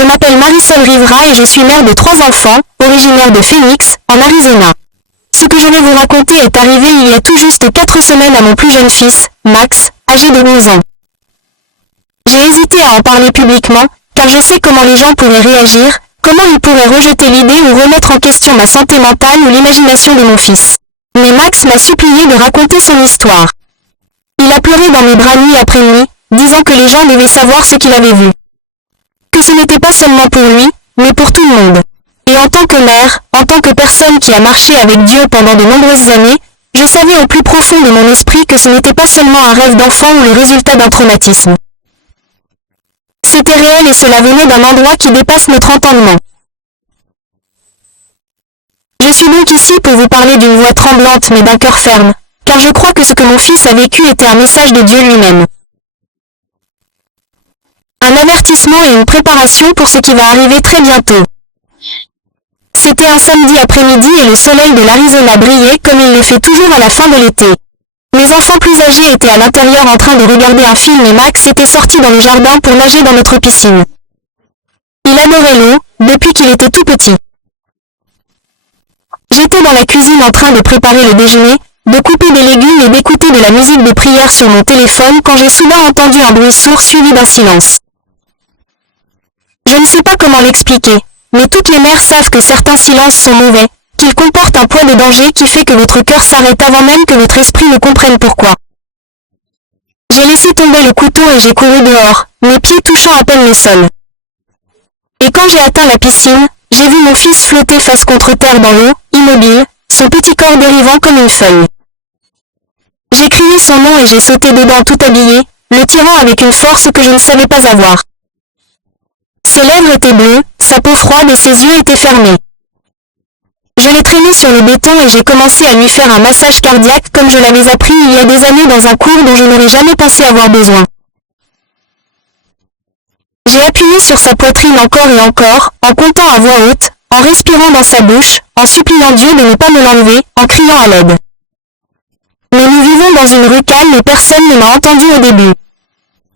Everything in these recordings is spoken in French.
Je m'appelle Marisol Rivera et je suis mère de 3 enfants, originaire de Phoenix, en Arizona. Ce que je vais vous raconter est arrivé il y a tout juste 4 semaines à mon plus jeune fils, Max, âgé de 11 ans. J'ai hésité à en parler publiquement, car je sais comment les gens pourraient réagir, comment ils pourraient rejeter l'idée ou remettre en question ma santé mentale ou l'imagination de mon fils. Mais Max m'a supplié de raconter son histoire. Il a pleuré dans mes bras nuit après nuit, disant que les gens devaient savoir ce qu'il avait vu. Que ce n'était pas seulement pour lui, mais pour tout le monde. Et en tant que mère, en tant que personne qui a marché avec Dieu pendant de nombreuses années, je savais au plus profond de mon esprit que ce n'était pas seulement un rêve d'enfant ou le résultat d'un traumatisme. C'était réel et cela venait d'un endroit qui dépasse notre entendement. Je suis donc ici pour vous parler d'une voix tremblante mais d'un cœur ferme, car je crois que ce que mon fils a vécu était un message de Dieu lui-même. Un avertissement et une préparation pour ce qui va arriver très bientôt. C'était un samedi après-midi et le soleil de l'Arizona brillait comme il le fait toujours à la fin de l'été. Mes enfants plus âgés étaient à l'intérieur en train de regarder un film et Max était sorti dans le jardin pour nager dans notre piscine. Il adorait l'eau, depuis qu'il était tout petit. J'étais dans la cuisine en train de préparer le déjeuner, de couper des légumes et d'écouter de la musique de prière sur mon téléphone quand j'ai soudain entendu un bruit sourd suivi d'un silence. Je ne sais pas comment l'expliquer, mais toutes les mères savent que certains silences sont mauvais, qu'ils comportent un poids de danger qui fait que votre cœur s'arrête avant même que votre esprit ne comprenne pourquoi. J'ai laissé tomber le couteau et j'ai couru dehors, mes pieds touchant à peine le sol. Et quand j'ai atteint la piscine, j'ai vu mon fils flotter face contre terre dans l'eau, immobile, son petit corps dérivant comme une feuille. J'ai crié son nom et j'ai sauté dedans tout habillé, le tirant avec une force que je ne savais pas avoir. Ses lèvres étaient bleues, sa peau froide et ses yeux étaient fermés. Je l'ai traîné sur le béton et j'ai commencé à lui faire un massage cardiaque comme je l'avais appris il y a des années dans un cours dont je n'aurais jamais pensé avoir besoin. J'ai appuyé sur sa poitrine encore et encore, en comptant à voix haute, en respirant dans sa bouche, en suppliant Dieu de ne pas me l'enlever, en criant à l'aide. Mais nous vivons dans une rue calme et personne ne m'a entendu au début.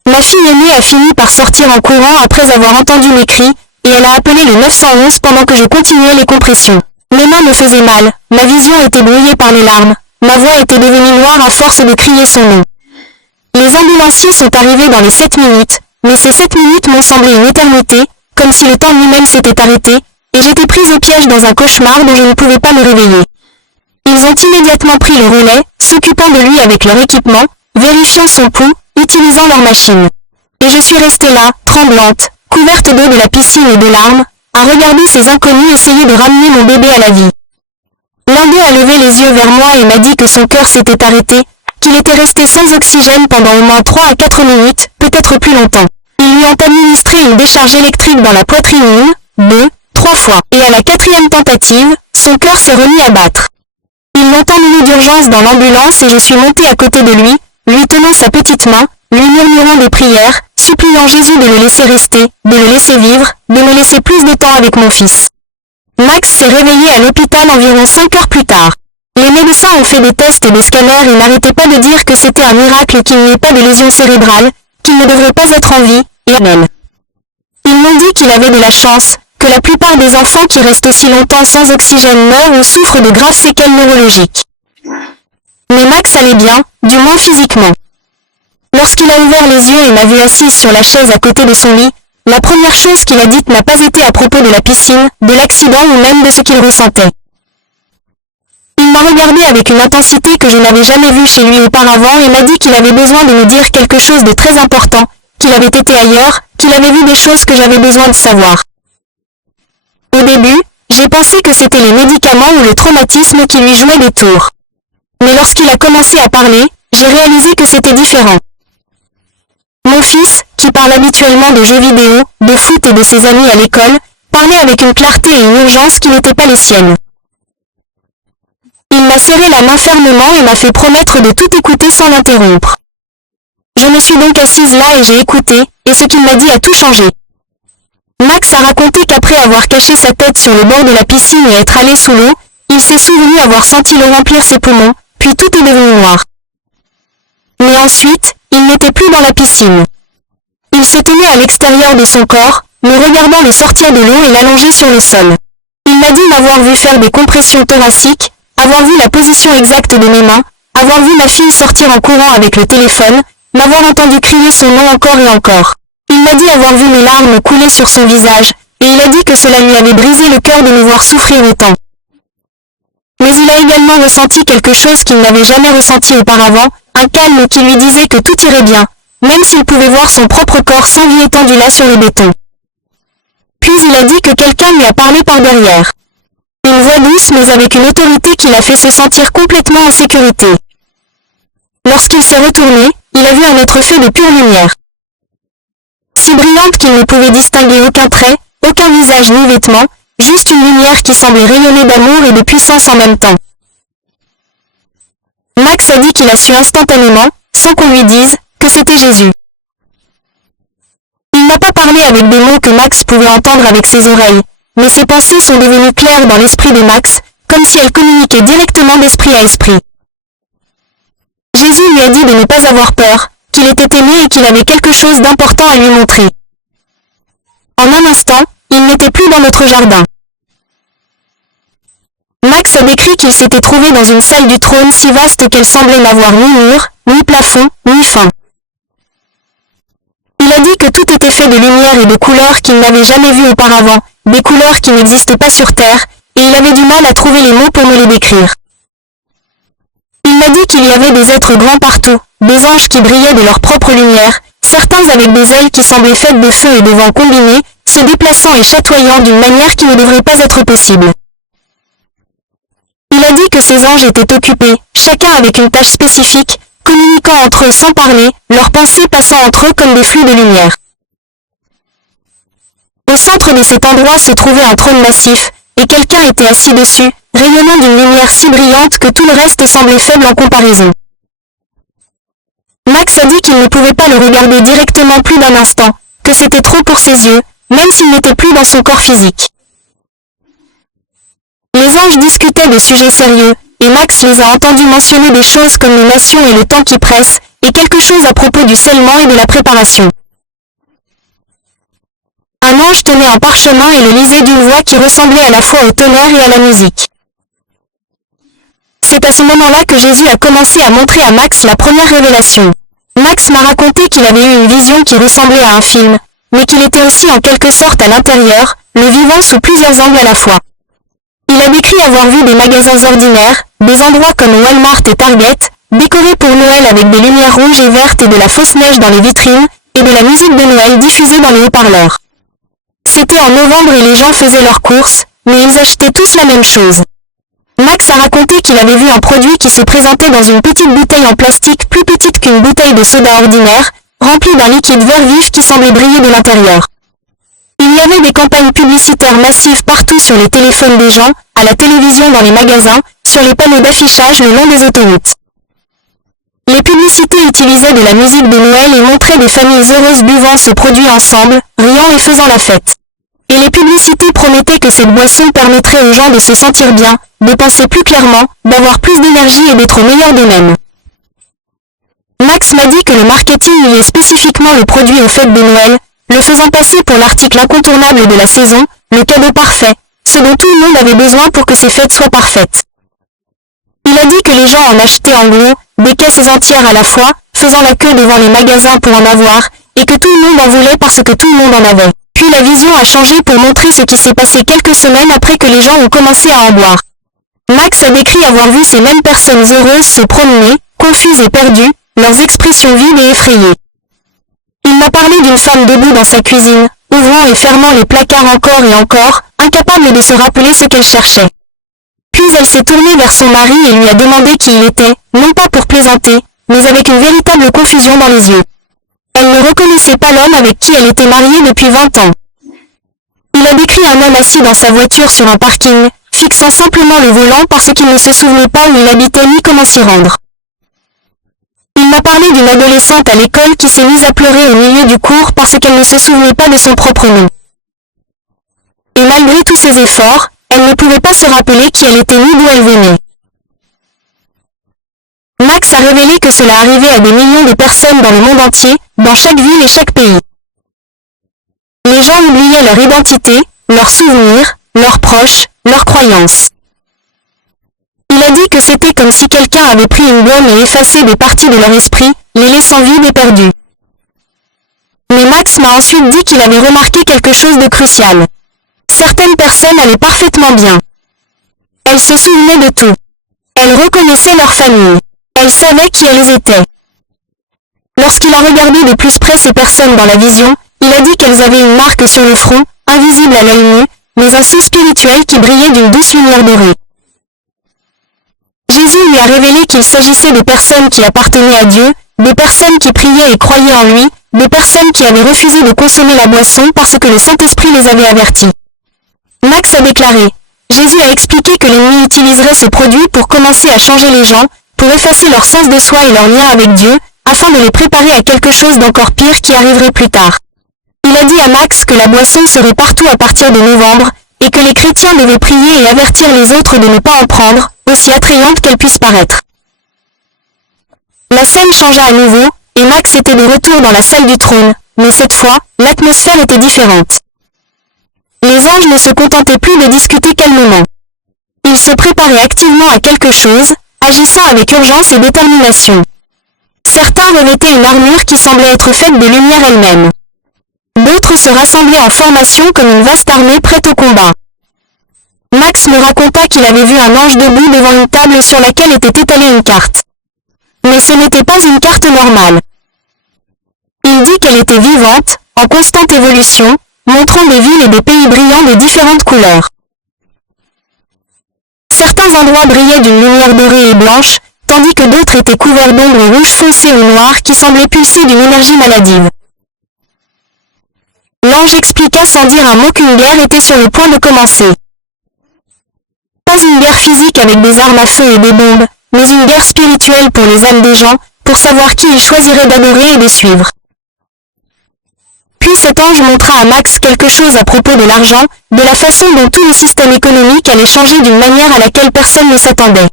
Ma fille aînée a fini par sortir en courant après avoir entendu mes cris, et elle a appelé le 911 pendant que je continuais les compressions. Mes mains me faisaient mal, ma vision était brouillée par les larmes, ma voix était devenue noire à force de crier son nom. Les ambulanciers sont arrivés dans les 7 minutes, mais ces 7 minutes m'ont semblé une éternité, comme si le temps lui-même s'était arrêté, et j'étais prise au piège dans un cauchemar dont je ne pouvais pas me réveiller. Ils ont immédiatement pris le relais, s'occupant de lui avec leur équipement, vérifiant son pouls, utilisant leur machine. Et je suis restée là, tremblante, couverte d'eau de la piscine et de larmes, à regarder ces inconnus essayer de ramener mon bébé à la vie. L'un d'eux a levé les yeux vers moi et m'a dit que son cœur s'était arrêté, qu'il était resté sans oxygène pendant au moins 3 à 4 minutes, peut-être plus longtemps. Ils lui ont administré une décharge électrique dans la poitrine 1, 2, 3 fois, et à la 4e tentative, son cœur s'est remis à battre. Ils l'ont emmené d'urgence dans l'ambulance et je suis montée à côté de lui, lui tenant sa petite main, lui murmurant des prières, suppliant Jésus de le laisser rester, de le laisser vivre, de me laisser plus de temps avec mon fils. Max s'est réveillé à l'hôpital environ 5 heures plus tard. Les médecins ont fait des tests et des scanners et n'arrêtaient pas de dire que c'était un miracle qu'il n'y ait pas de lésion cérébrale, qu'il ne devrait pas être en vie, et même. Ils m'ont dit qu'il avait de la chance, que la plupart des enfants qui restent aussi longtemps sans oxygène meurent ou souffrent de graves séquelles neurologiques. Mais Max allait bien, du moins physiquement. Lorsqu'il a ouvert les yeux et m'a vu assise sur la chaise à côté de son lit, la première chose qu'il a dite n'a pas été à propos de la piscine, de l'accident ou même de ce qu'il ressentait. Il m'a regardé avec une intensité que je n'avais jamais vue chez lui auparavant et m'a dit qu'il avait besoin de me dire quelque chose de très important, qu'il avait été ailleurs, qu'il avait vu des choses que j'avais besoin de savoir. Au début, j'ai pensé que c'était les médicaments ou le traumatisme qui lui jouaient des tours. Mais lorsqu'il a commencé à parler, j'ai réalisé que c'était différent. Mon fils, qui parle habituellement de jeux vidéo, de foot et de ses amis à l'école, parlait avec une clarté et une urgence qui n'étaient pas les siennes. Il m'a serré la main fermement et m'a fait promettre de tout écouter sans l'interrompre. Je me suis donc assise là et j'ai écouté, et ce qu'il m'a dit a tout changé. Max a raconté qu'après avoir caché sa tête sur le bord de la piscine et être allé sous l'eau, il s'est souvenu avoir senti l'eau remplir ses poumons, puis tout est devenu noir. Mais ensuite, il n'était plus dans la piscine. Il se tenait à l'extérieur de son corps, me regardant le sortir de l'eau et l'allonger sur le sol. Il m'a dit m'avoir vu faire des compressions thoraciques, avoir vu la position exacte de mes mains, avoir vu ma fille sortir en courant avec le téléphone, m'avoir entendu crier son nom encore et encore. Il m'a dit avoir vu mes larmes couler sur son visage, et il a dit que cela lui avait brisé le cœur de me voir souffrir autant. Mais il a également ressenti quelque chose qu'il n'avait jamais ressenti auparavant, un calme qui lui disait que tout irait bien, même s'il pouvait voir son propre corps sans vie étendu là sur le béton. Puis il a dit que quelqu'un lui a parlé par derrière. Une voix douce mais avec une autorité qui l'a fait se sentir complètement en sécurité. Lorsqu'il s'est retourné, il a vu un être fait de pure lumière. Si brillante qu'il ne pouvait distinguer aucun trait, aucun visage ni vêtement, juste une lumière qui semblait rayonner d'amour et de puissance en même temps. Max a dit qu'il a su instantanément, sans qu'on lui dise, que c'était Jésus. Il n'a pas parlé avec des mots que Max pouvait entendre avec ses oreilles, mais ses pensées sont devenues claires dans l'esprit de Max, comme si elles communiquaient directement d'esprit à esprit. Jésus lui a dit de ne pas avoir peur, qu'il était aimé et qu'il avait quelque chose d'important à lui montrer. En un instant, il n'était plus dans notre jardin. Max a décrit qu'il s'était trouvé dans une salle du trône si vaste qu'elle semblait n'avoir ni mur, ni plafond, ni fin. Il a dit que tout était fait de lumière et de couleurs qu'il n'avait jamais vues auparavant, des couleurs qui n'existaient pas sur Terre, et il avait du mal à trouver les mots pour me les décrire. Il m'a dit qu'il y avait des êtres grands partout, des anges qui brillaient de leur propre lumière, certains avec des ailes qui semblaient faites de feu et de vent combinés, se déplaçant et chatoyant d'une manière qui ne devrait pas être possible. Il a dit que ces anges étaient occupés, chacun avec une tâche spécifique, communiquant entre eux sans parler, leurs pensées passant entre eux comme des flux de lumière. Au centre de cet endroit se trouvait un trône massif, et quelqu'un était assis dessus, rayonnant d'une lumière si brillante que tout le reste semblait faible en comparaison. Max a dit qu'il ne pouvait pas le regarder directement plus d'un instant, que c'était trop pour ses yeux, même s'il n'était plus dans son corps physique. Les anges discutaient de sujets sérieux, et Max les a entendus mentionner des choses comme les nations et le temps qui presse, et quelque chose à propos du scellement et de la préparation. Un ange tenait un parchemin et le lisait d'une voix qui ressemblait à la fois au tonnerre et à la musique. C'est à ce moment-là que Jésus a commencé à montrer à Max la première révélation. Max m'a raconté qu'il avait eu une vision qui ressemblait à un film, mais qu'il était aussi en quelque sorte à l'intérieur, le vivant sous plusieurs angles à la fois. Il a décrit avoir vu des magasins ordinaires, des endroits comme Walmart et Target, décorés pour Noël avec des lumières rouges et vertes et de la fausse neige dans les vitrines, et de la musique de Noël diffusée dans les haut-parleurs. C'était en novembre et les gens faisaient leurs courses, mais ils achetaient tous la même chose. Max a raconté qu'il avait vu un produit qui se présentait dans une petite bouteille en plastique plus petite qu'une bouteille de soda ordinaire, remplie d'un liquide vert vif qui semblait briller de l'intérieur. Il y avait des campagnes publicitaires massives partout sur les téléphones des gens, à la télévision dans les magasins, sur les panneaux d'affichage le long des autoroutes. Les publicités utilisaient de la musique de Noël et montraient des familles heureuses buvant ce produit ensemble, riant et faisant la fête. Et les publicités promettaient que cette boisson permettrait aux gens de se sentir bien, de penser plus clairement, d'avoir plus d'énergie et d'être au meilleur d'eux-mêmes. Max m'a dit que le marketing liait spécifiquement le produit aux fêtes de Noël, le faisant passer pour l'article incontournable de la saison, le cadeau parfait, ce dont tout le monde avait besoin pour que ces fêtes soient parfaites. Il a dit que les gens en achetaient en gros, des caisses entières à la fois, faisant la queue devant les magasins pour en avoir, et que tout le monde en voulait parce que tout le monde en avait. Puis la vision a changé pour montrer ce qui s'est passé quelques semaines après que les gens ont commencé à en boire. Max a décrit avoir vu ces mêmes personnes heureuses se promener, confuses et perdues, leurs expressions vides et effrayées. Il m'a parlé d'une femme debout dans sa cuisine, ouvrant et fermant les placards encore et encore, incapable de se rappeler ce qu'elle cherchait. Puis elle s'est tournée vers son mari et lui a demandé qui il était, non pas pour plaisanter, mais avec une véritable confusion dans les yeux. Elle ne reconnaissait pas l'homme avec qui elle était mariée depuis 20 ans. Il a décrit un homme assis dans sa voiture sur un parking, fixant simplement le volant parce qu'il ne se souvenait pas où il habitait ni comment s'y rendre. Il m'a parlé d'une adolescente à l'école qui s'est mise à pleurer au milieu du cours parce qu'elle ne se souvenait pas de son propre nom. Et malgré tous ses efforts, elle ne pouvait pas se rappeler qui elle était ni d'où elle venait. Max a révélé que cela arrivait à des millions de personnes dans le monde entier, dans chaque ville et chaque pays. Les gens oubliaient leur identité, leurs souvenirs, leurs proches, leurs croyances. Il a dit que c'était comme si quelqu'un avait pris une gomme et effacé des parties de leur esprit, les laissant vides et perdus. Mais Max m'a ensuite dit qu'il avait remarqué quelque chose de crucial. Certaines personnes allaient parfaitement bien. Elles se souvenaient de tout. Elles reconnaissaient leur famille. Elles savaient qui elles étaient. Lorsqu'il a regardé de plus près ces personnes dans la vision, il a dit qu'elles avaient une marque sur le front, invisible à l'œil nu, mais ainsi spirituelle qui brillait d'une douce lumière dorée. Jésus lui a révélé qu'il s'agissait de personnes qui appartenaient à Dieu, des personnes qui priaient et croyaient en lui, des personnes qui avaient refusé de consommer la boisson parce que le Saint-Esprit les avait avertis. Max a déclaré: Jésus a expliqué que l'ennemi utiliserait ce produit pour commencer à changer les gens, pour effacer leur sens de soi et leur lien avec Dieu, afin de les préparer à quelque chose d'encore pire qui arriverait plus tard. Il a dit à Max que la boisson serait partout à partir de novembre, et que les chrétiens devaient prier et avertir les autres de ne pas en prendre, aussi attrayante qu'elle puisse paraître. La scène changea à nouveau, et Max était de retour dans la salle du trône, mais cette fois, l'atmosphère était différente. Les anges ne se contentaient plus de discuter calmement. Ils se préparaient activement à quelque chose, agissant avec urgence et détermination. Certains revêtaient une armure qui semblait être faite de lumière elle-même. D'autres se rassemblaient en formation comme une vaste armée prête au combat. Max me raconta qu'il avait vu un ange debout devant une table sur laquelle était étalée une carte. Mais ce n'était pas une carte normale. Il dit qu'elle était vivante, en constante évolution, montrant des villes et des pays brillants de différentes couleurs. Certains endroits brillaient d'une lumière dorée et blanche, tandis que d'autres étaient couverts d'ombres rouges foncées ou noires qui semblaient pulser d'une énergie maladive. L'ange expliqua sans dire un mot qu'une guerre était sur le point de commencer. Pas une guerre physique avec des armes à feu et des bombes, mais une guerre spirituelle pour les âmes des gens, pour savoir qui ils choisiraient d'adorer et de suivre. Puis cet ange montra à Max quelque chose à propos de l'argent, de la façon dont tout le système économique allait changer d'une manière à laquelle personne ne s'attendait.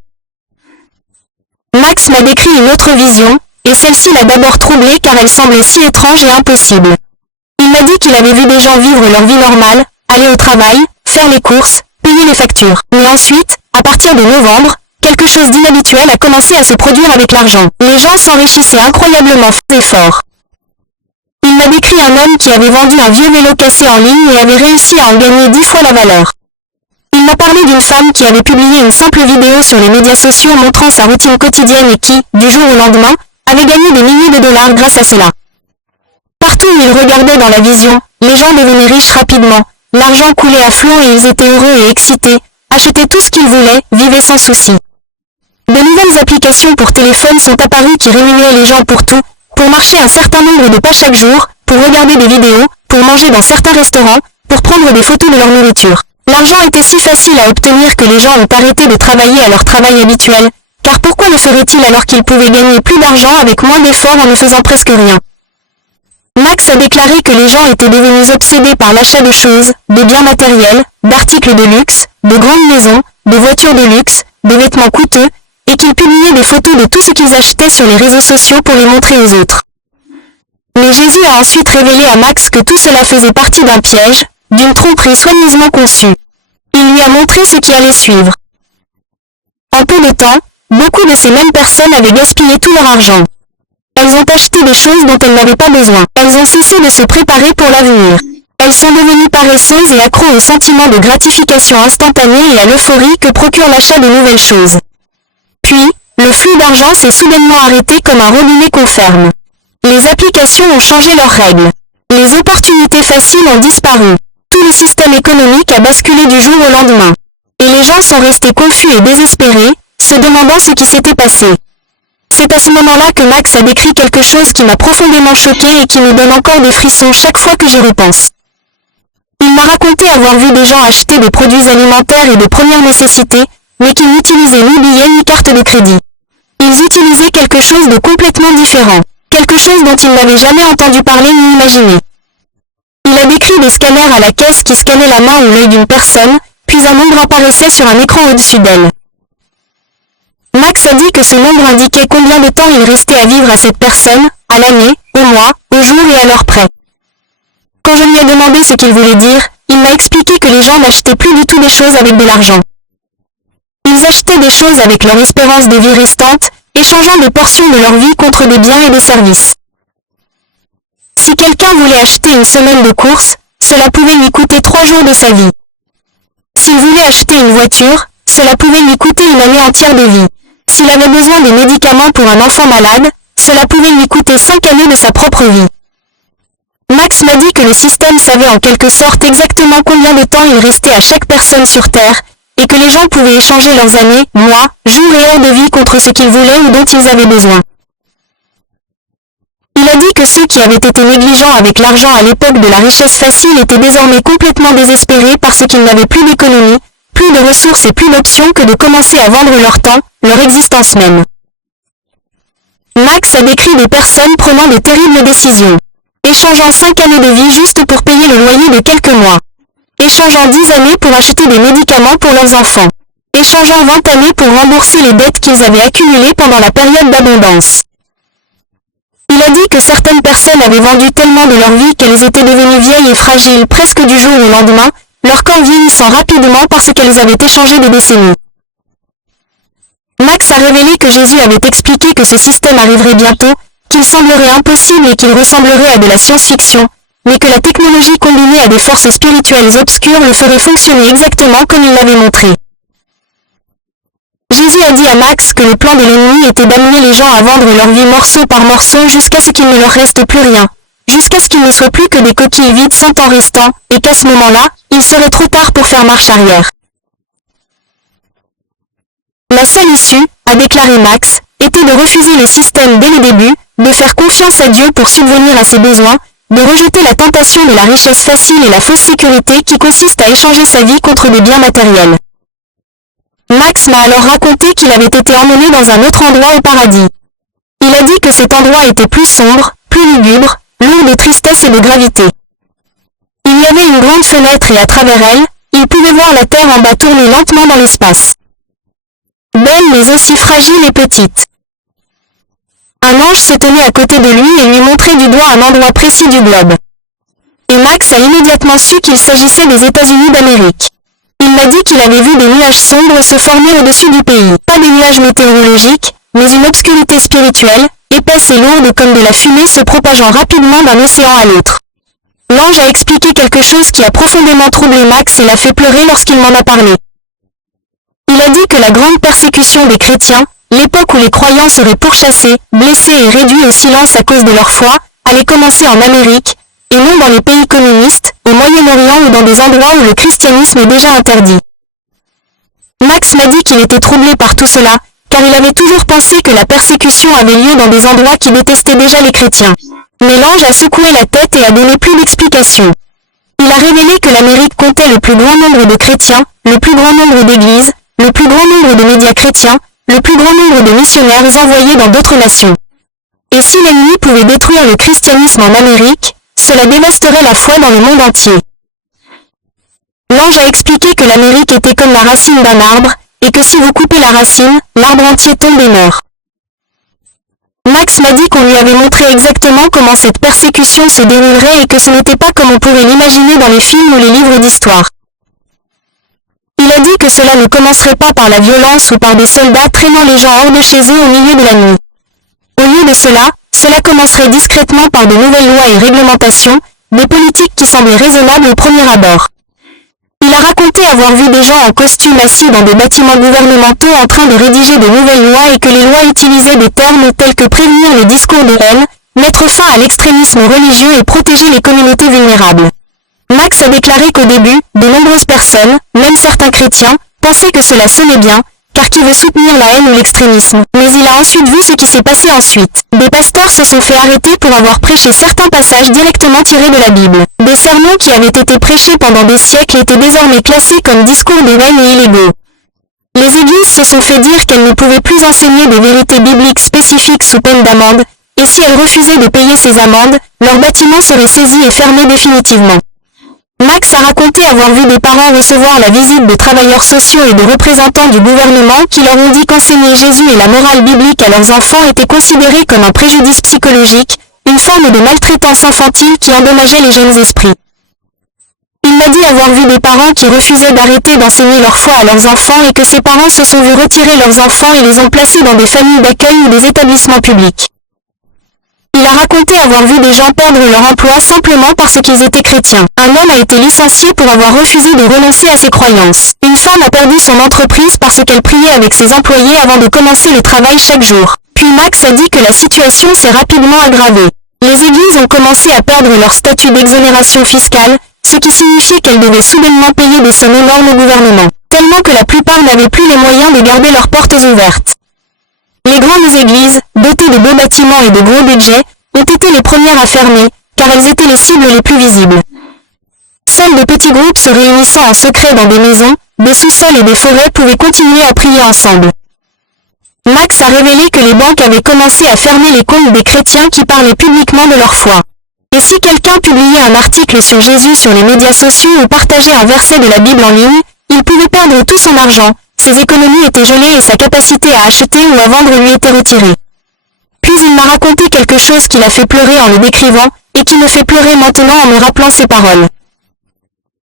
Max m'a décrit une autre vision, et celle-ci l'a d'abord troublé car elle semblait si étrange et impossible. Il m'a dit qu'il avait vu des gens vivre leur vie normale, aller au travail, faire les courses, payer les factures. Mais ensuite, à partir de novembre, quelque chose d'inhabituel a commencé à se produire avec l'argent. Les gens s'enrichissaient incroyablement fort. Il m'a décrit un homme qui avait vendu un vieux vélo cassé en ligne et avait réussi à en gagner 10 fois la valeur. Il m'a parlé d'une femme qui avait publié une simple vidéo sur les médias sociaux montrant sa routine quotidienne et qui, du jour au lendemain, avait gagné des milliers de dollars grâce à cela. Partout où il regardait dans la vision, les gens devenaient riches rapidement, l'argent coulait à flot et ils étaient heureux et excités, achetaient tout ce qu'ils voulaient, vivaient sans souci. De nouvelles applications pour téléphone sont apparues qui rémunéraient les gens pour tout, pour marcher un certain nombre de pas chaque jour, pour regarder des vidéos, pour manger dans certains restaurants, pour prendre des photos de leur nourriture. L'argent était si facile à obtenir que les gens ont arrêté de travailler à leur travail habituel, car pourquoi le feraient-ils alors qu'ils pouvaient gagner plus d'argent avec moins d'efforts en ne faisant presque rien? Max a déclaré que les gens étaient devenus obsédés par l'achat de choses, de biens matériels, d'articles de luxe, de grandes maisons, de voitures de luxe, de vêtements coûteux, et qu'ils publiaient des photos de tout ce qu'ils achetaient sur les réseaux sociaux pour les montrer aux autres. Mais Jésus a ensuite révélé à Max que tout cela faisait partie d'un piège, d'une tromperie soigneusement conçue. Il lui a montré ce qui allait suivre. En peu de temps, beaucoup de ces mêmes personnes avaient gaspillé tout leur argent. Elles ont acheté des choses dont elles n'avaient pas besoin. Elles ont cessé de se préparer pour l'avenir. Elles sont devenues paresseuses et accros au sentiment de gratification instantanée et à l'euphorie que procure l'achat de nouvelles choses. Puis, le flux d'argent s'est soudainement arrêté comme un robinet qu'on ferme. Les applications ont changé leurs règles. Les opportunités faciles ont disparu. Tout le système économique a basculé du jour au lendemain. Et les gens sont restés confus et désespérés, se demandant ce qui s'était passé. C'est à ce moment-là que Max a décrit quelque chose qui m'a profondément choqué et qui me donne encore des frissons chaque fois que j'y repense. Il m'a raconté avoir vu des gens acheter des produits alimentaires et de première nécessité, mais qui n'utilisaient ni billets ni carte de crédit. Ils utilisaient quelque chose de complètement différent, quelque chose dont ils n'avaient jamais entendu parler ni imaginé. Il a décrit des scanners à la caisse qui scannaient la main ou l'œil d'une personne, puis un nombre apparaissait sur un écran au-dessus d'elle. Max a dit que ce nombre indiquait combien de temps il restait à vivre à cette personne, à l'année, au mois, au jour et à l'heure près. Quand je lui ai demandé demandé ce qu'il voulait dire, il m'a expliqué que les gens n'achetaient plus du tout des choses avec de l'argent. Ils achetaient des choses avec leur espérance de vie restante, échangeant des portions de leur vie contre des biens et des services. Si quelqu'un voulait acheter une semaine de course, cela pouvait lui coûter 3 jours de sa vie. S'il voulait acheter une voiture, cela pouvait lui coûter une année entière de vie. S'il avait besoin de médicaments pour un enfant malade, cela pouvait lui coûter 5 années de sa propre vie. Max m'a dit que le système savait en quelque sorte exactement combien de temps il restait à chaque personne sur Terre, et que les gens pouvaient échanger leurs années, mois, jours et heures de vie contre ce qu'ils voulaient ou dont ils avaient besoin. Il a dit que ceux qui avaient été négligents avec l'argent à l'époque de la richesse facile étaient désormais complètement désespérés parce qu'ils n'avaient plus d'économie, plus de ressources et plus d'options que de commencer à vendre leur temps, leur existence même. Max a décrit des personnes prenant de terribles décisions. Échangeant 5 années de vie juste pour payer le loyer de quelques mois. Échangeant 10 années pour acheter des médicaments pour leurs enfants. Échangeant 20 années pour rembourser les dettes qu'ils avaient accumulées pendant la période d'abondance. Il a dit que certaines personnes avaient vendu tellement de leur vie qu'elles étaient devenues vieilles et fragiles presque du jour au lendemain, leur corps vieillissant rapidement parce qu'elles avaient échangé des décennies. Max a révélé que Jésus avait expliqué que ce système arriverait bientôt, qu'il semblerait impossible et qu'il ressemblerait à de la science-fiction, mais que la technologie combinée à des forces spirituelles obscures le ferait fonctionner exactement comme il l'avait montré. Jésus a dit à Max que le plan de l'ennemi était d'amener les gens à vendre leur vie morceau par morceau jusqu'à ce qu'il ne leur reste plus rien, jusqu'à ce qu'il ne soit plus que des coquilles vides sans temps restant, et qu'à ce moment-là, il serait trop tard pour faire marche arrière. La seule issue, a déclaré Max, était de refuser le système dès le début, de faire confiance à Dieu pour subvenir à ses besoins, de rejeter la tentation de la richesse facile et la fausse sécurité qui consiste à échanger sa vie contre des biens matériels. Max m'a alors raconté qu'il avait été emmené dans un autre endroit au paradis. Il a dit que cet endroit était plus sombre, plus lugubre, lourd de tristesse et de gravité. Il y avait une grande fenêtre et à travers elle, il pouvait voir la terre en bas tourner lentement dans l'espace. Belle mais aussi fragile et petite. Un ange se tenait à côté de lui et lui montrait du doigt un endroit précis du globe. Et Max a immédiatement su qu'il s'agissait des États-Unis d'Amérique. Il m'a dit qu'il avait vu des nuages sombres se former au-dessus du pays. Pas des nuages météorologiques, mais une obscurité spirituelle, épaisse et lourde comme de la fumée se propageant rapidement d'un océan à l'autre. L'ange a expliqué quelque chose qui a profondément troublé Max et l'a fait pleurer lorsqu'il m'en a parlé. Il a dit que la grande persécution des chrétiens, l'époque où les croyants seraient pourchassés, blessés et réduits au silence à cause de leur foi, allait commencer en Amérique, et non dans les pays communistes, au Moyen-Orient ou dans des endroits où le christianisme est déjà interdit. Max m'a dit qu'il était troublé par tout cela, car il avait toujours pensé que la persécution avait lieu dans des endroits qui détestaient déjà les chrétiens. Mais l'ange a secoué la tête et a donné plus d'explications. Il a révélé que l'Amérique comptait le plus grand nombre de chrétiens, le plus grand nombre d'églises, le plus grand nombre de médias chrétiens, le plus grand nombre de missionnaires envoyés dans d'autres nations. Et si l'ennemi pouvait détruire le christianisme en Amérique, cela dévasterait la foi dans le monde entier. L'ange a expliqué que l'Amérique était comme la racine d'un arbre, et que si vous coupez la racine, l'arbre entier tombe et meurt. Max m'a dit qu'on lui avait montré exactement comment cette persécution se déroulerait et que ce n'était pas comme on pourrait l'imaginer dans les films ou les livres d'histoire. Il a dit que cela ne commencerait pas par la violence ou par des soldats traînant les gens hors de chez eux au milieu de la nuit. Au lieu de cela, cela commencerait discrètement par de nouvelles lois et réglementations, des politiques qui semblaient raisonnables au premier abord. Il a raconté avoir vu des gens en costume assis dans des bâtiments gouvernementaux en train de rédiger de nouvelles lois et que les lois utilisaient des termes tels que prévenir le discours de haine, mettre fin à l'extrémisme religieux et protéger les communautés vulnérables. Max a déclaré qu'au début, de nombreuses personnes, même certains chrétiens, pensaient que cela sonnait bien, car qui veut soutenir la haine ou l'extrémisme. Mais il a ensuite vu ce qui s'est passé ensuite. Des pasteurs se sont fait arrêter pour avoir prêché certains passages directement tirés de la Bible. Des sermons qui avaient été prêchés pendant des siècles étaient désormais classés comme discours de haine et illégaux. Les églises se sont fait dire qu'elles ne pouvaient plus enseigner des vérités bibliques spécifiques sous peine d'amende, et si elles refusaient de payer ces amendes, leur bâtiment serait saisi et fermé définitivement. Max a raconté avoir vu des parents recevoir la visite de travailleurs sociaux et de représentants du gouvernement qui leur ont dit qu'enseigner Jésus et la morale biblique à leurs enfants était considéré comme un préjudice psychologique, une forme de maltraitance infantile qui endommageait les jeunes esprits. Il m'a dit avoir vu des parents qui refusaient d'arrêter d'enseigner leur foi à leurs enfants et que ces parents se sont vus retirer leurs enfants et les ont placés dans des familles d'accueil ou des établissements publics. Il a raconté avoir vu des gens perdre leur emploi simplement parce qu'ils étaient chrétiens. Un homme a été licencié pour avoir refusé de renoncer à ses croyances. Une femme a perdu son entreprise parce qu'elle priait avec ses employés avant de commencer le travail chaque jour. Puis Max a dit que la situation s'est rapidement aggravée. Les églises ont commencé à perdre leur statut d'exonération fiscale, ce qui signifiait qu'elles devaient soudainement payer des sommes énormes au gouvernement, tellement que la plupart n'avaient plus les moyens de garder leurs portes ouvertes. Les grandes églises, dotées de beaux bâtiments et de gros budgets, ont été les premières à fermer, car elles étaient les cibles les plus visibles. Seuls de petits groupes se réunissant en secret dans des maisons, des sous-sols et des forêts pouvaient continuer à prier ensemble. Max a révélé que les banques avaient commencé à fermer les comptes des chrétiens qui parlaient publiquement de leur foi. Et si quelqu'un publiait un article sur Jésus sur les médias sociaux ou partageait un verset de la Bible en ligne, il pouvait perdre tout son argent, ses économies étaient gelées et sa capacité à acheter ou à vendre lui était retirée. Puis il m'a raconté quelque chose qui l'a fait pleurer en le décrivant, et qui me fait pleurer maintenant en me rappelant ces paroles.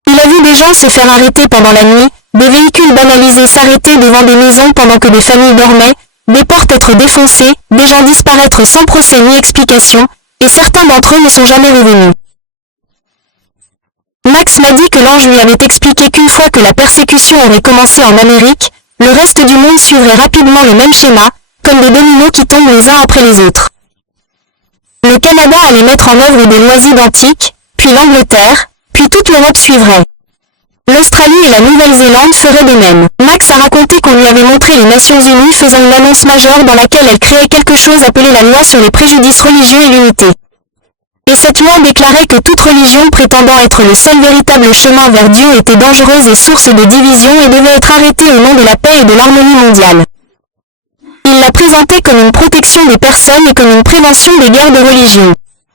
Il a vu des gens se faire arrêter pendant la nuit, des véhicules banalisés s'arrêter devant des maisons pendant que des familles dormaient, des portes être défoncées, des gens disparaître sans procès ni explication, et certains d'entre eux ne sont jamais revenus. Max m'a dit que l'ange lui avait expliqué qu'une fois que la persécution aurait commencé en Amérique, le reste du monde suivrait rapidement le même schéma, comme des dominos qui tombent les uns après les autres. Le Canada allait mettre en œuvre des lois identiques, puis l'Angleterre, puis toute l'Europe suivrait. L'Australie et la Nouvelle-Zélande feraient de même. Max a raconté qu'on lui avait montré les Nations Unies faisant une annonce majeure dans laquelle elle créait quelque chose appelé la loi sur les préjudices religieux et l'unité. Et cette loi déclarait que toute religion prétendant être le seul véritable chemin vers Dieu était dangereuse et source de division et devait être arrêtée au nom de la paix et de l'harmonie mondiale. Il l'a présentée comme une protection des personnes et comme une prévention des guerres de religion.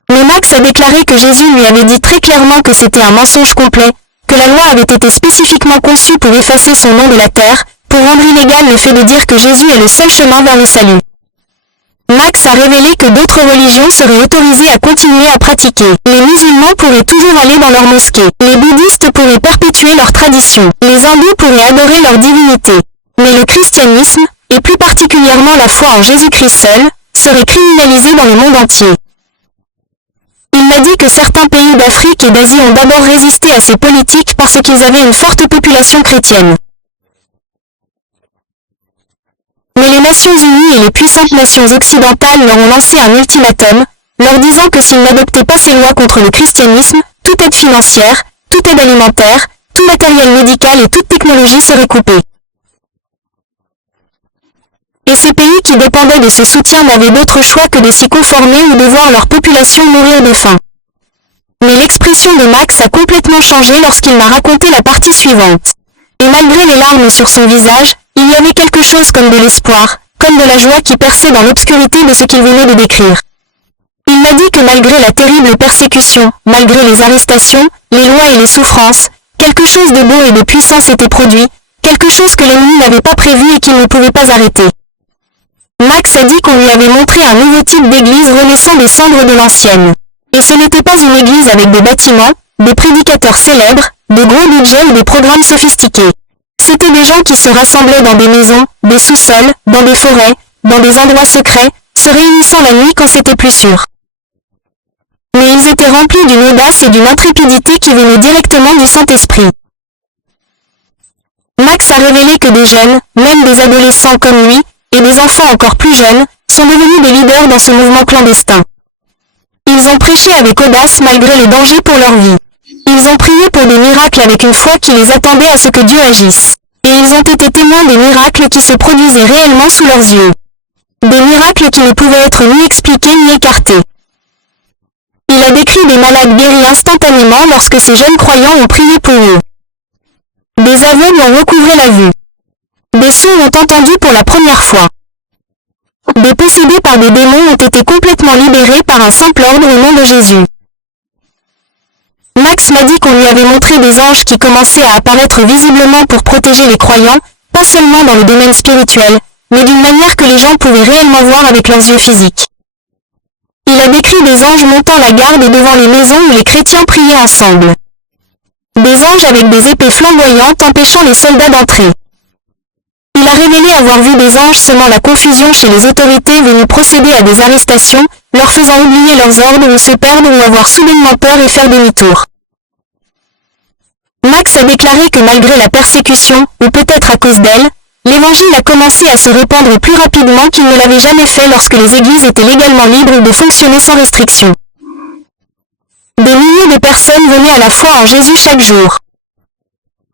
Mais Max a déclaré que Jésus lui avait dit très clairement que c'était un mensonge complet, que la loi avait été spécifiquement conçue pour effacer son nom de la terre, pour rendre illégal le fait de dire que Jésus est le seul chemin vers le salut. Max a révélé que d'autres religions seraient autorisées à continuer à pratiquer. Les musulmans pourraient toujours aller dans leur mosquée. Les bouddhistes pourraient perpétuer leurs traditions. Les hindous pourraient adorer leur divinité. Mais le christianisme, et plus particulièrement la foi en Jésus-Christ seul, serait criminalisé dans le monde entier. Il m'a dit que certains pays d'Afrique et d'Asie ont d'abord résisté à ces politiques parce qu'ils avaient une forte population chrétienne. Mais les Nations Unies et les puissantes nations occidentales leur ont lancé un ultimatum, leur disant que s'ils n'adoptaient pas ces lois contre le christianisme, toute aide financière, toute aide alimentaire, tout matériel médical et toute technologie serait coupée. Et ces pays qui dépendaient de ce soutien n'avaient d'autre choix que de s'y conformer ou de voir leur population mourir de faim. Mais l'expression de Max a complètement changé lorsqu'il m'a raconté la partie suivante. Et malgré les larmes sur son visage, il y avait quelque chose comme de l'espoir, comme de la joie qui perçait dans l'obscurité de ce qu'il venait de décrire. Il m'a dit que malgré la terrible persécution, malgré les arrestations, les lois et les souffrances, quelque chose de beau et de puissant s'était produit, quelque chose que l'ennemi n'avait pas prévu et qu'il ne pouvait pas arrêter. Max a dit qu'on lui avait montré un nouveau type d'église renaissant des cendres de l'ancienne. Et ce n'était pas une église avec des bâtiments, des prédicateurs célèbres, de gros budgets ou des programmes sophistiqués. C'étaient des gens qui se rassemblaient dans des maisons, des sous-sols, dans des forêts, dans des endroits secrets, se réunissant la nuit quand c'était plus sûr. Mais ils étaient remplis d'une audace et d'une intrépidité qui venaient directement du Saint-Esprit. Max a révélé que des jeunes, même des adolescents comme lui, et des enfants encore plus jeunes, sont devenus des leaders dans ce mouvement clandestin. Ils ont prêché avec audace malgré les dangers pour leur vie. Ils ont prié pour des miracles avec une foi qui les attendait à ce que Dieu agisse. Et ils ont été témoins des miracles qui se produisaient réellement sous leurs yeux. Des miracles qui ne pouvaient être ni expliqués ni écartés. Il a décrit des malades guéris instantanément lorsque ces jeunes croyants ont prié pour eux. Des aveugles ont recouvré la vue. Des sourds ont entendu pour la première fois. Des possédés par des démons ont été complètement libérés par un simple ordre au nom de Jésus. Max m'a dit qu'on lui avait montré des anges qui commençaient à apparaître visiblement pour protéger les croyants, pas seulement dans le domaine spirituel, mais d'une manière que les gens pouvaient réellement voir avec leurs yeux physiques. Il a décrit des anges montant la garde devant les maisons où les chrétiens priaient ensemble. des anges avec des épées flamboyantes empêchant les soldats d'entrer. Il a révélé avoir vu des anges semant la confusion chez les autorités venues procéder à des arrestations, leur faisant oublier leurs ordres ou se perdre ou avoir soudainement peur et faire demi-tour. Max a déclaré que malgré la persécution, ou peut-être à cause d'elle, l'évangile a commencé à se répandre plus rapidement qu'il ne l'avait jamais fait lorsque les églises étaient légalement libres de fonctionner sans restriction. Des milliers de personnes venaient à la foi en Jésus chaque jour.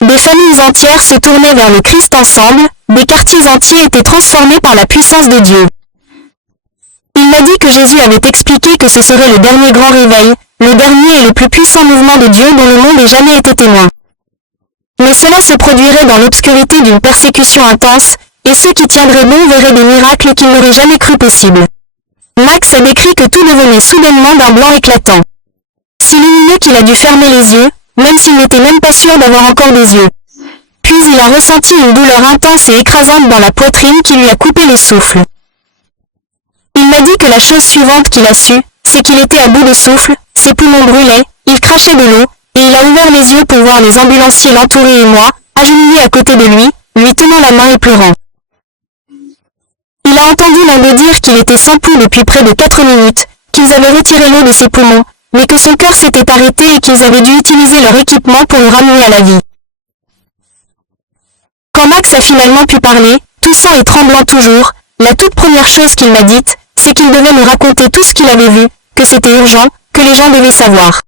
Des familles entières se tournaient vers le Christ ensemble, des quartiers entiers étaient transformés par la puissance de Dieu. Il m'a dit que Jésus avait expliqué que ce serait le dernier grand réveil, le dernier et le plus puissant mouvement de Dieu dont le monde n'ait jamais été témoin. Mais cela se produirait dans l'obscurité d'une persécution intense, et ceux qui tiendraient bon verraient des miracles qu'ils n'auraient jamais cru possibles. Max a décrit que tout devenait soudainement d'un blanc éclatant. Si lumineux qu'il a dû fermer les yeux, même s'il n'était même pas sûr d'avoir encore des yeux. Puis il a ressenti une douleur intense et écrasante dans la poitrine qui lui a coupé le souffle. Il m'a dit que la chose suivante qu'il a su, c'est qu'il était à bout de souffle, ses poumons brûlaient, il crachait de l'eau, et il a ouvert les yeux pour voir les ambulanciers l'entourer et moi, agenouillé à côté de lui tenant la main et pleurant. Il a entendu l'un d'eux dire qu'il était sans pouls depuis près de 4 minutes, qu'ils avaient retiré l'eau de ses poumons, mais que son cœur s'était arrêté et qu'ils avaient dû utiliser leur équipement pour le ramener à la vie. Quand Max a finalement pu parler, toussant et tremblant toujours, la toute première chose qu'il m'a dite, c'est qu'il devait me raconter tout ce qu'il avait vu, que c'était urgent, que les gens devaient savoir.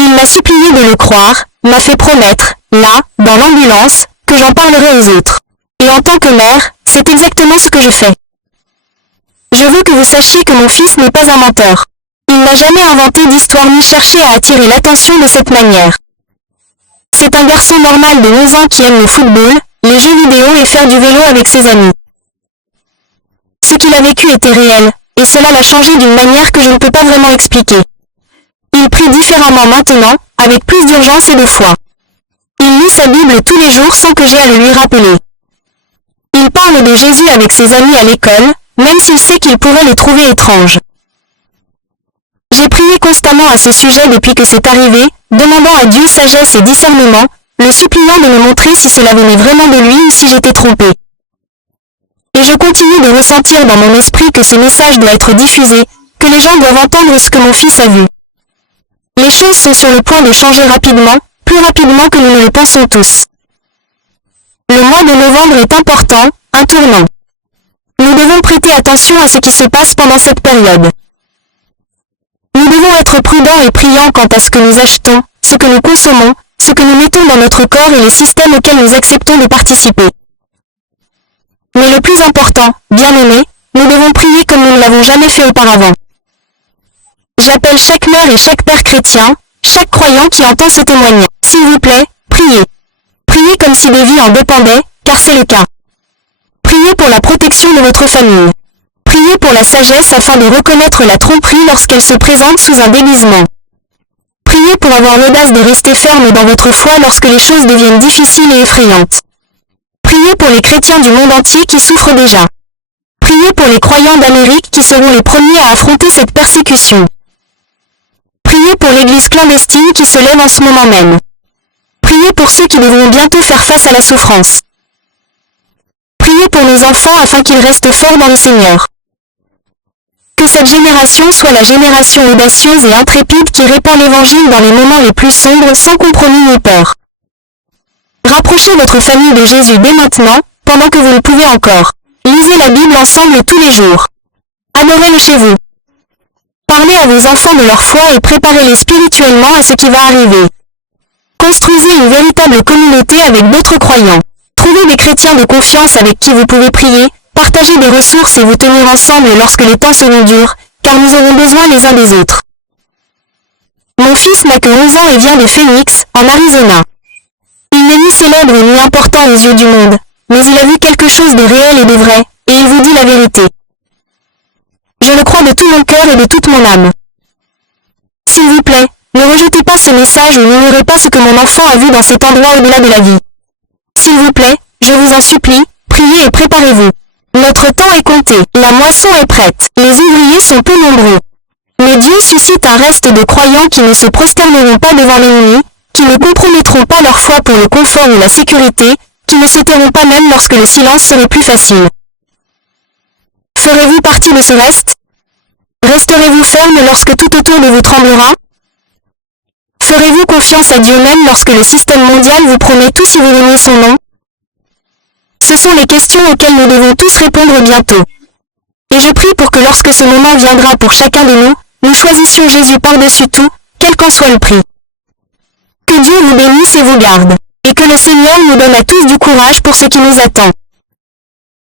Il m'a supplié de le croire, m'a fait promettre, là, dans l'ambulance, que j'en parlerai aux autres. Et en tant que mère, c'est exactement ce que je fais. Je veux que vous sachiez que mon fils n'est pas un menteur. Il n'a jamais inventé d'histoire ni cherché à attirer l'attention de cette manière. C'est un garçon normal de 11 ans qui aime le football, les jeux vidéo et faire du vélo avec ses amis. Ce qu'il a vécu était réel, et cela l'a changé d'une manière que je ne peux pas vraiment expliquer. Il prie différemment maintenant, avec plus d'urgence et de foi. Il lit sa Bible tous les jours sans que j'aie à le lui rappeler. Il parle de Jésus avec ses amis à l'école, même s'il sait qu'il pourrait les trouver étranges. J'ai prié constamment à ce sujet depuis que c'est arrivé, demandant à Dieu sagesse et discernement, le suppliant de me montrer si cela venait vraiment de lui ou si j'étais trompée. Et je continue de ressentir dans mon esprit que ce message doit être diffusé, que les gens doivent entendre ce que mon fils a vu. Les choses sont sur le point de changer rapidement, plus rapidement que nous ne le pensons tous. Le mois de novembre est important, un tournant. Nous devons prêter attention à ce qui se passe pendant cette période. Nous devons être prudents et priants quant à ce que nous achetons, ce que nous consommons, ce que nous mettons dans notre corps et les systèmes auxquels nous acceptons de participer. Mais le plus important, bien-aimés, nous devons prier comme nous ne l'avons jamais fait auparavant. J'appelle chaque mère et chaque père chrétien, chaque croyant qui entend ce témoignage. S'il vous plaît, priez. Priez comme si des vies en dépendaient, car c'est le cas. Priez pour la protection de votre famille. Priez pour la sagesse afin de reconnaître la tromperie lorsqu'elle se présente sous un déguisement. Priez pour avoir l'audace de rester ferme dans votre foi lorsque les choses deviennent difficiles et effrayantes. Priez pour les chrétiens du monde entier qui souffrent déjà. Priez pour les croyants d'Amérique qui seront les premiers à affronter cette persécution. Priez pour l'église clandestine qui se lève en ce moment même. Priez pour ceux qui devront bientôt faire face à la souffrance. Priez pour nos enfants afin qu'ils restent forts dans le Seigneur. Que cette génération soit la génération audacieuse et intrépide qui répand l'Évangile dans les moments les plus sombres sans compromis ni peur. Rapprochez votre famille de Jésus dès maintenant, pendant que vous le pouvez encore. Lisez la Bible ensemble tous les jours. Adorez-le chez vous. Parlez à vos enfants de leur foi et préparez-les spirituellement à ce qui va arriver. Construisez une véritable communauté avec d'autres croyants. Trouvez des chrétiens de confiance avec qui vous pouvez prier, partager des ressources et vous tenir ensemble lorsque les temps seront durs, car nous aurons besoin les uns des autres. Mon fils n'a que 11 ans et vient de Phoenix, en Arizona. Il n'est ni célèbre ni important aux yeux du monde, mais il a vu quelque chose de réel et de vrai, et il vous dit la vérité. Je le crois de tout mon cœur et de toute mon âme. S'il vous plaît, ne rejetez pas ce message ou n'ignorez pas ce que mon enfant a vu dans cet endroit au-delà de la vie. S'il vous plaît, je vous en supplie, priez et préparez-vous. Notre temps est compté, la moisson est prête, les ouvriers sont peu nombreux. Mais Dieu suscite un reste de croyants qui ne se prosterneront pas devant l'ennemi, qui ne compromettront pas leur foi pour le confort ou la sécurité, qui ne se tairont pas même lorsque le silence serait plus facile. Ferez-vous partie de ce reste? Resterez-vous ferme lorsque tout autour de vous tremblera? Ferez-vous confiance à Dieu même lorsque le système mondial vous promet tout si vous reniez son nom? Ce sont les questions auxquelles nous devons tous répondre bientôt. Et je prie pour que lorsque ce moment viendra pour chacun de nous, nous choisissions Jésus par-dessus tout, quel qu'en soit le prix. Que Dieu vous bénisse et vous garde, et que le Seigneur nous donne à tous du courage pour ce qui nous attend.